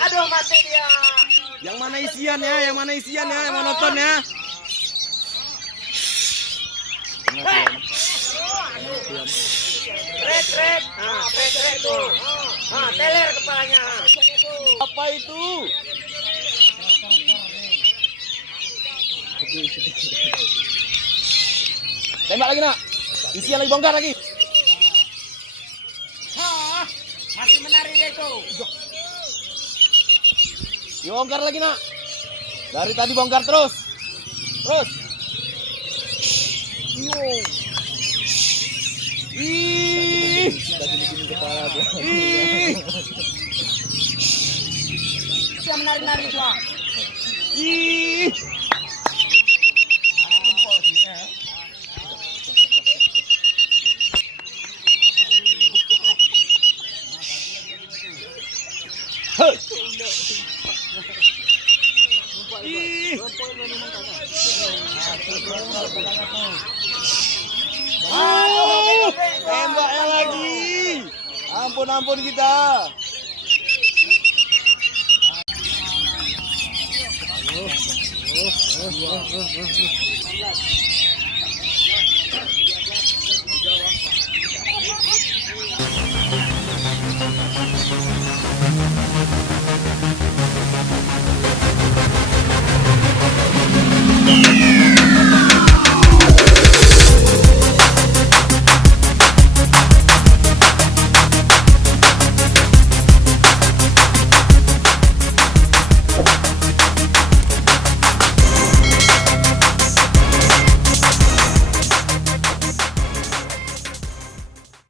Aduh, mati dia. Yang mana isiannya? Yang mana isiannya? Yang mau nonton ya? Trek. Nah, trek tuh. Nah, teler kepalanya. Apa itu? Tembak lagi nak. Isian lagi bongkar lagi. Masih menari dia itu. Dibongkar lagi nak. Dari tadi bongkar terus. Terus. Ih. Ih. Dia menari-nari juga. Ih. Hei. Ih. Tembaknya lagi. Ampun kita.